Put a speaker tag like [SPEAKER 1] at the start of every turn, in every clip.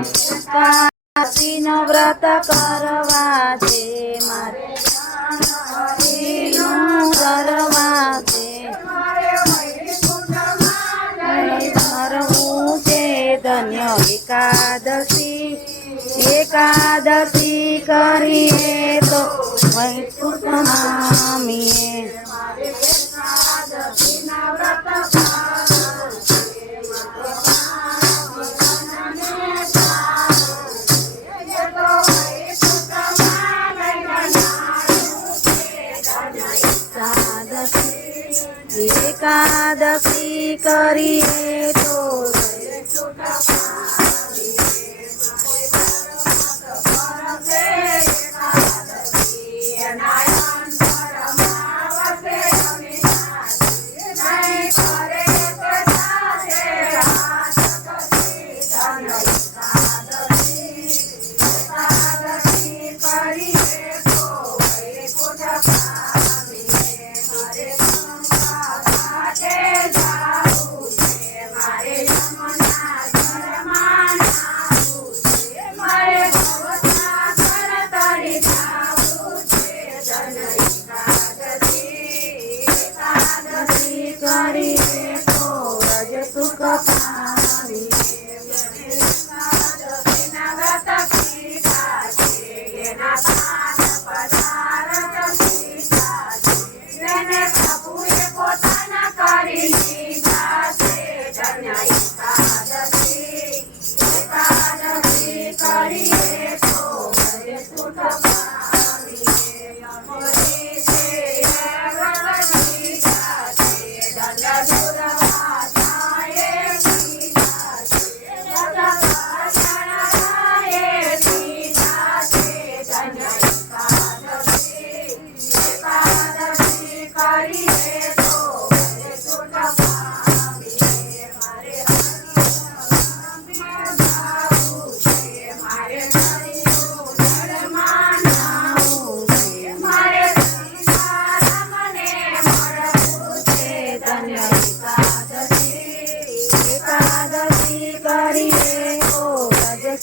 [SPEAKER 1] એકાદશીનો વ્રત કરવા છે મારે હરિનું ધરવા છે ધરવું છે ધન્ય એકાદશી એકાદશી કરીએ તો વૈકુંઠ નામીએ એકાદશી કરીએ તો ધન્ય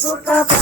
[SPEAKER 1] Suka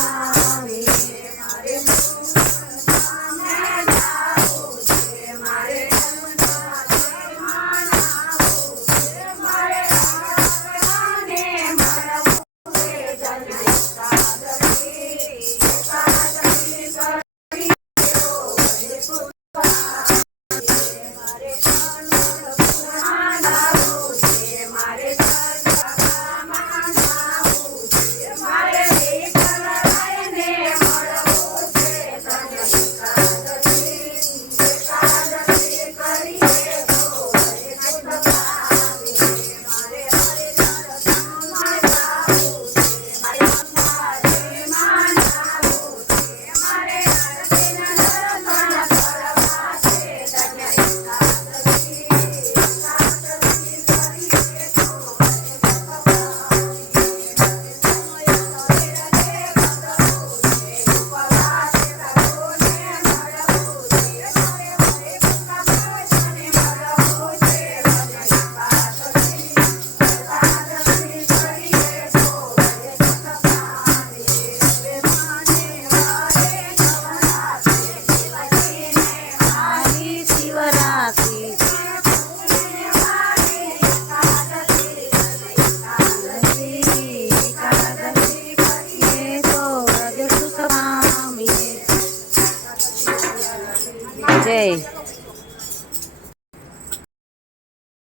[SPEAKER 1] Ei.